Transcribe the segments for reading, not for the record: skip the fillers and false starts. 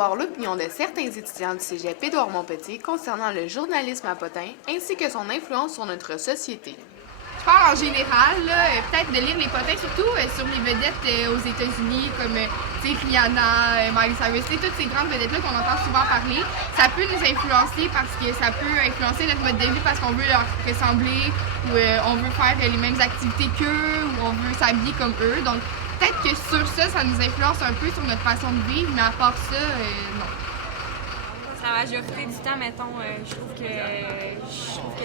savoir l'opinion de certains étudiants du cégep Édouard-Montpetit concernant le journalisme à Pottin ainsi que son influence sur notre société. Je parle en général, peut-être de lire les potins, surtout sur les vedettes aux États-Unis, comme Rihanna, Miley Cyrus, toutes ces grandes vedettes-là qu'on entend souvent parler. Ça peut nous influencer parce que ça peut influencer notre mode de vie parce qu'on veut leur ressembler ou on veut faire les mêmes activités qu'eux ou on veut s'habiller comme eux. Donc peut-être que sur ça, ça nous influence un peu sur notre façon de vivre, mais à part ça, non. La majorité du temps, mettons, je trouve que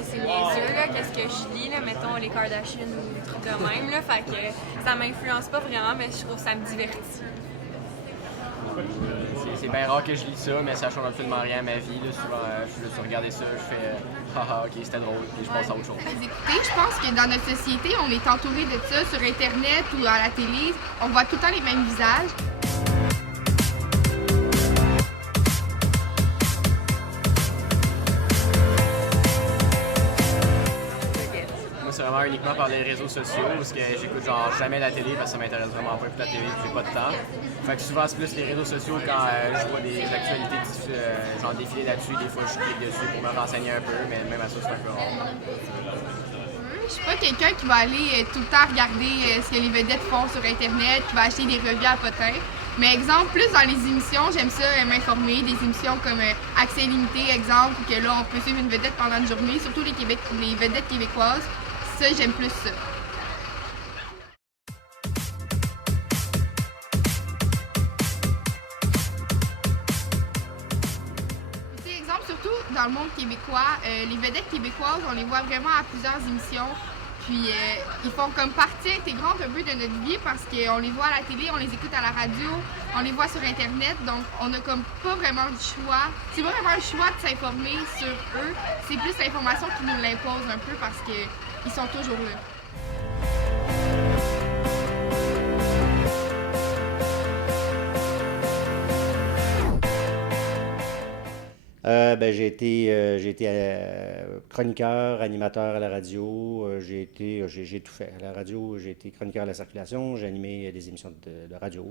c'est niaiseux, là, qu'est-ce que je lis, là, mettons, les Kardashians ou des trucs de même, là, fait que ça m'influence pas vraiment, mais je trouve que ça me divertit. C'est bien rare que je lis ça, mais ça change absolument rien à ma vie, là. Souvent, je suis juste regarder ça, je fais haha, ok, c'était drôle, puis je passe à autre chose. Écoutez, je pense que dans notre société, on est entouré de ça, sur Internet ou à la télé, on voit tout le temps les mêmes visages. C'est vraiment uniquement par les réseaux sociaux, parce que j'écoute genre jamais la télé, parce que ça m'intéresse vraiment pas écouter la télé, puis j'ai pas de temps. Fait que souvent c'est plus les réseaux sociaux quand je vois des actualités genre défiler là-dessus, des fois je clique dessus pour me renseigner un peu, mais même à ça c'est un peu rare. Je suis pas quelqu'un qui va aller tout le temps regarder ce que les vedettes font sur Internet, qui va acheter des revues à Pottin. Mais exemple, plus dans les émissions, j'aime ça m'informer, des émissions comme Accès limité, exemple, que là on peut suivre une vedette pendant une journée, surtout les vedettes québécoises. Ça, j'aime plus ça. Exemple, surtout dans le monde québécois, les vedettes québécoises, on les voit vraiment à plusieurs émissions. Puis ils font comme partie intégrante un peu de notre vie parce qu'on les voit à la télé, on les écoute à la radio, on les voit sur Internet, donc on n'a comme pas vraiment le choix. C'est pas vraiment un choix de s'informer sur eux, c'est plus l'information qui nous l'impose un peu parce qu'ils sont toujours là. J'ai été chroniqueur, animateur à la radio, j'ai tout fait. À la radio, j'ai été chroniqueur à la circulation, j'ai animé des émissions de radio,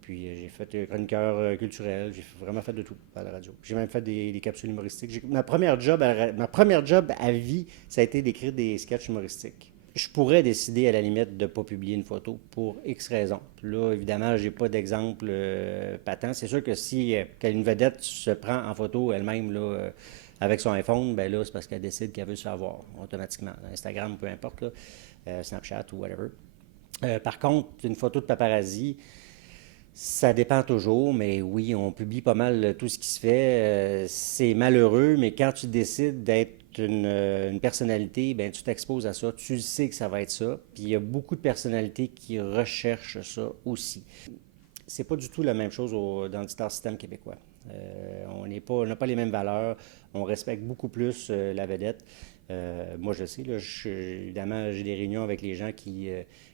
puis j'ai fait chroniqueur culturel, vraiment fait de tout à la radio. J'ai même fait des capsules humoristiques. Ma première job à vie, ça a été d'écrire des sketchs humoristiques. Je pourrais décider à la limite de ne pas publier une photo pour X raisons. Là, évidemment, j'ai pas d'exemple patent. C'est sûr que si quand une vedette se prend en photo elle-même là, avec son iPhone, ben là, c'est parce qu'elle décide qu'elle veut se faire voir automatiquement. Instagram, peu importe, là, Snapchat ou whatever. Par contre, une photo de paparazzi, ça dépend toujours, mais oui, on publie pas mal tout ce qui se fait. C'est malheureux, mais quand tu décides d'être une personnalité, ben tu t'exposes à ça, tu sais que ça va être ça. Puis il y a beaucoup de personnalités qui recherchent ça aussi. C'est pas du tout la même chose dans le star system québécois. On n'a pas les mêmes valeurs, on respecte beaucoup plus la vedette. Moi, je sais, là, évidemment, j'ai des réunions avec les gens qui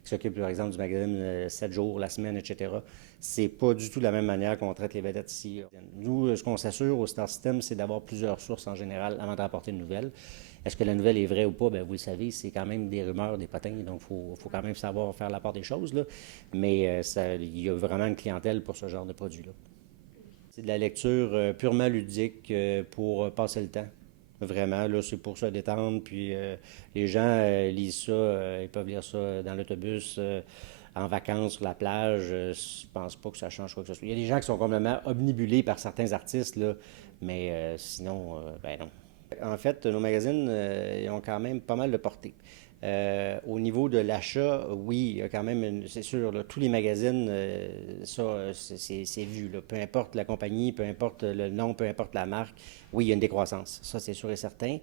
s'occupent, par exemple, du magazine 7 jours la semaine, etc. C'est pas du tout de la même manière qu'on traite les vedettes ici. Nous, ce qu'on s'assure au Star System, c'est d'avoir plusieurs sources en général avant de rapporter une nouvelle. Est-ce que la nouvelle est vraie ou pas? Bien, vous le savez, c'est quand même des rumeurs, des potins, donc il faut quand même savoir faire la part des choses, là. Mais il y a vraiment une clientèle pour ce genre de produit-là. C'est de la lecture purement ludique pour passer le temps. Vraiment, là, c'est pour se détendre. Puis les gens lisent ça, ils peuvent lire ça dans l'autobus, en vacances, sur la plage. Je pense pas que ça change quoi que ce soit. Il y a des gens qui sont complètement obnubilés par certains artistes, là, mais sinon, ben non. En fait, nos magazines, ils ont quand même pas mal de portée. Au niveau de l'achat, oui, il y a quand même, c'est sûr, là, tous les magazines, c'est vu. Là. Peu importe la compagnie, peu importe le nom, peu importe la marque, oui, il y a une décroissance. Ça, c'est sûr et certain.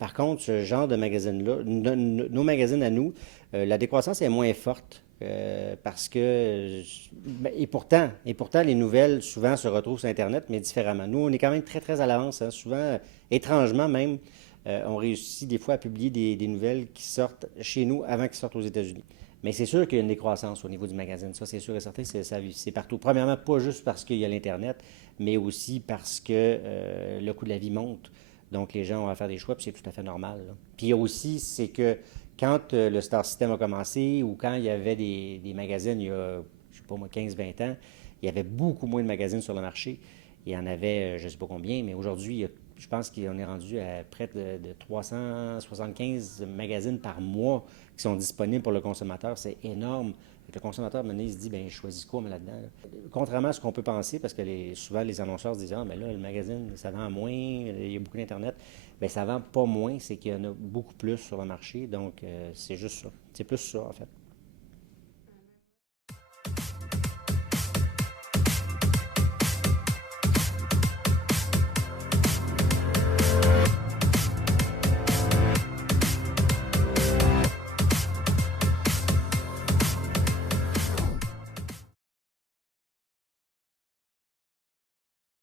Par contre, ce genre de magazines-là, nos magazines à nous, la décroissance est moins forte. Parce que, et pourtant, les nouvelles souvent se retrouvent sur Internet, mais différemment. Nous, on est quand même très, très à l'avance. Hein. Souvent, étrangement même, on réussit des fois à publier des nouvelles qui sortent chez nous avant qu'ils sortent aux États-Unis. Mais c'est sûr qu'il y a une décroissance au niveau du magazine. Ça, c'est sûr et certain, c'est partout. Premièrement, pas juste parce qu'il y a l'Internet, mais aussi parce que le coût de la vie monte. Donc, les gens ont à faire des choix, puis c'est tout à fait normal. Là. Puis il y a aussi, c'est que quand le Star System a commencé ou quand il y avait des magazines, il y a, je sais pas moi, 15-20 ans, il il y avait beaucoup moins de magazines sur le marché. Il y en avait, je ne sais pas combien, mais aujourd'hui, je pense qu'on est rendu à près de 375 magazines par mois qui sont disponibles pour le consommateur. C'est énorme. Le consommateur, maintenant, il se dit, bien, je choisis quoi là-dedans? Contrairement à ce qu'on peut penser, parce que souvent, les annonceurs se disent, ah, mais là, le magazine, ça vend moins, il y a beaucoup d'Internet. Bien, ça vend pas moins, c'est qu'il y en a beaucoup plus sur le marché. Donc, c'est juste ça. C'est plus ça, en fait.